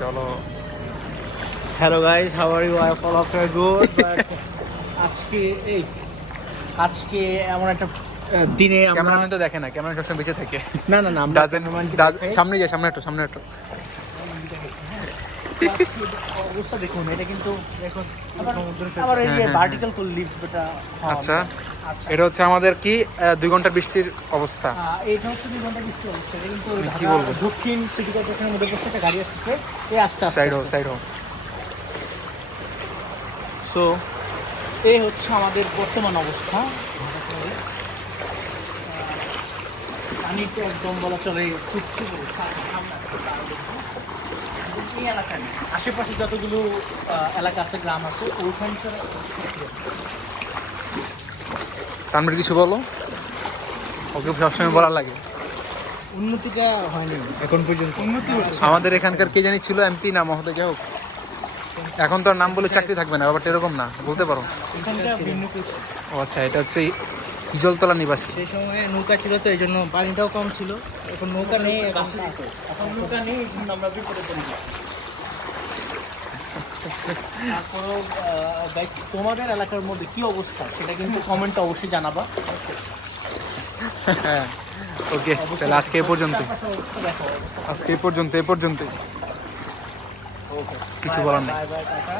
চলো। Hello guys, how are you? I all of you good, but আজকে এমন একটা দিনে আমরা ক্যামেরাম্যান তো দেখে না, ক্যামেরাম্যান সবসময় বেঁচে থাকে। না না না আমরা সামনে যা, সামনে একটু। অবস্থা দেখুন, এটা কিন্তু দেখুন আবার এই যে ভার্টিক্যাল কোল লিফটটা। আচ্ছা, এটা হচ্ছে আমাদের কি 2 ঘন্টার বৃষ্টির অবস্থা। এইটা হচ্ছে 2 ঘন্টা বৃষ্টি হচ্ছে, এটা কিন্তু কি বলবো? দক্ষিণ সিটি কর্পোরেশনের মধ্যে বসে একটা গাড়ি আসছে, এই আস্তে সাইড আস্তে। হোক। সো এই হচ্ছে আমাদের বর্তমান অবস্থা। পানি তো একদম বলা চলে চুপচু করে এই এলাকায় নেই। আশেপাশে যতগুলো এলাকা আছে, গ্রাম আছে, ওইখান ছাড়া তানভীর কিছু বলো, ওকে সবসময় বলা লাগে। উন্নতিটা হয়নি এখন পর্যন্ত। উন্নতি হচ্ছে আমাদের এখানকার কে জানি ছিল এমপি না মহোদয়, যাই হোক, এখন তো আর নাম বলে চাকরি থাকবে না, ব্যাপারটা এরকম না, বলতে পারো। এখানকার ভিন্ন কিছু। ও আচ্ছা, এটা হচ্ছে হিজলতলা নিবাসী। সেই সময় নৌকা ছিল, তো এই জন্য পানিটাও কম ছিল। এখন নৌকা নেই, এখন নৌকা নেই, এই জন্য আমরা বিপদে পড়ি। তারপরেও গাইস, তোমাদের এলাকার মধ্যে কি অবস্থা সেটা কিন্তু কমেন্টে অবশ্যই জানাবা। হ্যাঁ, ওকে, তাহলে আজকে এই পর্যন্ত, কিছু বলার নেই। Bye bye, tata.